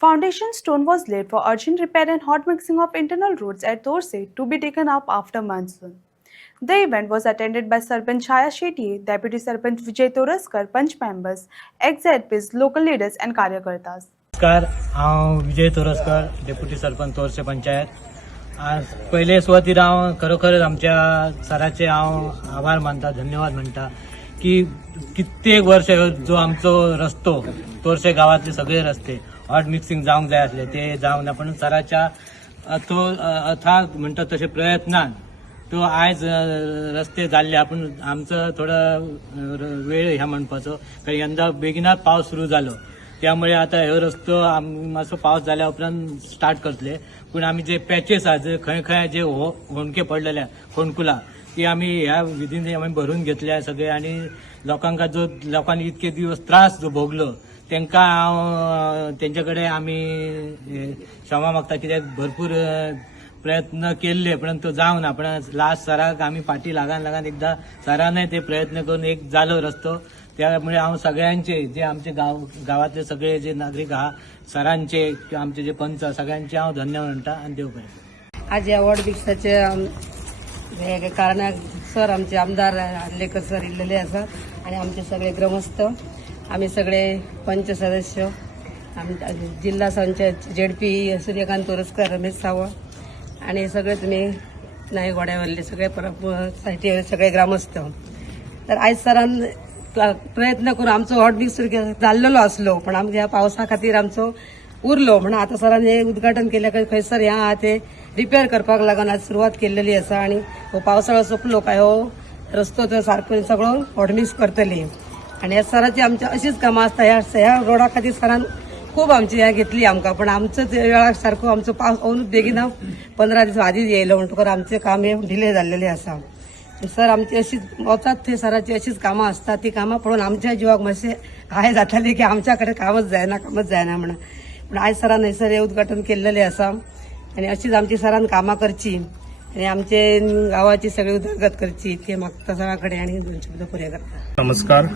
Foundation stone was laid for urgent repair and hot mixing of internal roads at Dorset to be taken up after monsoon. The event was attended by Sarpanch Chaya Shetty, Deputy Sarpanch Vijay Toraskar, Panch members, ex-ZPs, local leaders and Karyakartas. नमस्कार, हांव विजय Toraskar, deputy sarpanch Torse panchayat. आज पहिले सुवातीर हांव खरोखरच आमच्या सराचे हांव आभार मानता, धन्यवाद म्हणटा की कित्येक वर्ष जो आमचो रस्तो तोरसे गावातले सगळे रस्ते हॉट मिक्सिंग जावंक जाय आसले ते जावंक ना, पण सराच्या तो अथाक म्हणटा तशे प्रयत्नान तो आयज रस्ते जाल्ले. आपण आमचं थोडं वेळ ह्या म्हणपाचो कारण यंदा बेगिनात पावस सुरू जालो, त्यामुळे आता हे रस्तो मातसो पावस जाल्या उपरांत स्टार्ट करतले. पण आम्ही जे पॅचेस आहा जे खंय खंय जे होणके पडलेले फोंडकुला ती आम्ही ह्या विधीन आम्ही भरून घेतल्या सगळे. आणि लोकांका जो लोकांनी इतके दिवस त्रास जो भोगलो त्यांना हांव तेंच्याकडे आम्ही क्षमा मागता, कित्याक भरपूर प्रयत्न केले पण तो जावं ना. पण लास्ट सराक आम्ही पाठी लागून एकदा सराने ते प्रयत्न करून एक जालो रस्तो. त्यामुळे हांव सगळ्यांचे जे आमचे गावातले सगळे जे नागरिक आहा सरांचे आमचे जे पंच सगळ्यांचे हांव धन्यवाद म्हणटा आणि देव बरें. आज या वॉर्ड मिक्साचे कारणाक सर आमचे आमदार हल्लेकर सर इल्लेले आसात आणि आमचे सगळे ग्रामस्थ आम्ही सगळे पंच सदस्य जिल्हा पंचायत जेडपी सूर्यकांत तोरसकर, रमेश सावळ आणि सगळे तुम्ही नाईक वाड्यावरले सगळे साहित्य सगळे ग्रामस्थ. तर आयज सरान प्रयत्न करून आमचो हॉट मिक्स जाल्लेलो असलो पण आमच्या ह्या पावसा खातीर आमचो उरलो म्हणून आता सरान हे उद्घाटन केले खंयसर ह्या आहा ते रिपेअर करपाक लागून आज सुरवात केलेली आसा. आणि हो पावसाळो सोंपलो काय हो रस्तो तो सारको सगळो हॉट मिक्स करतली. आणि ह्या सराची आमच्या अशीच कामां आसता. ह्या रोडा खातीर सरान खूप आमची ह्या घेतली आमकां, पण आमचोच वेळाक सारको आमचो पावस होऊनच बेगीन 15 दीस आदीच येयलो म्हणटकूच आमचे काम हे डिले जाल्लेले आसा. सर आमची अशीच वतात ते सराची अशीच कामां असतात. ती कामां पळोवन आमच्या जिवाक मातशें हाय जाताली की आमच्याकडे कामच जायना म्हणून. पण आयज सरान हयसर हे उद्घाटन केल्लेले आसा आणि अशीच आमची सरान कामां करची आणि आमचे गावाची सगळी उदरगत करची इतके मागता सराकडे आणि 2 शब्द पुरे करता. नमस्कार,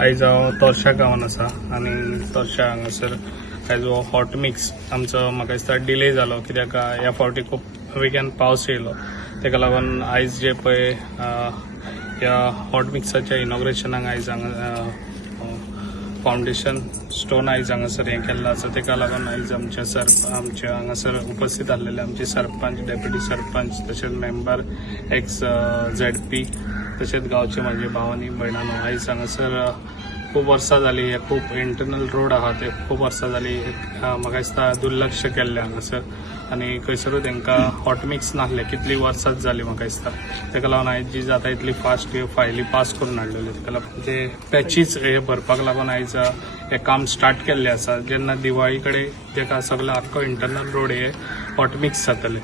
आयज हांव तोरशा गांवान आसा आणि तोरशा हांगासर आयज हो हॉट मिक्स आमचो म्हाका दिसता डिले जालो, कित्याक ह्या फावटी खूब वेगान पावस येयलो. तेका लागून आयज जे पळय ह्या हॉट मिक्साच्या इनॉग्रेशनाक आयज हांगा फाउंडेशन स्टोन आयज हांगासर हें केल्लो आसा. तेका लागून आयज आमचे हांगासर उपस्थित आसलेले आमचे सरपंच, डेप्युटी सरपंच, तशेंच मेंबर, एक्स ZP, तशेंच गांवचे म्हाजे भावानी भयणांनो आयज हांगासर खूब वर्सां जाली. हे खूब इंटरनल रोड आहा ते खूब वर्सां जाली म्हाका दिसता दुर्लक्ष केल्ले हांगासर आणि खंयसरूच तांकां हॉट मिक्स नासले. कितली वर्सांच जाली म्हाका दिसता. तेका लागून आयज जी जाता इतली फास्ट ह्यो फायली पास करून हाडलेल्यो. तेका लागून ते पॅचीस हे भरपाक लागून आयज हे काम स्टार्ट केल्लें आसा. जेन्ना दिवाळी कडेन तेका सगळो आख्खो इंटरनल रोड हे हॉट मिक्स जातले.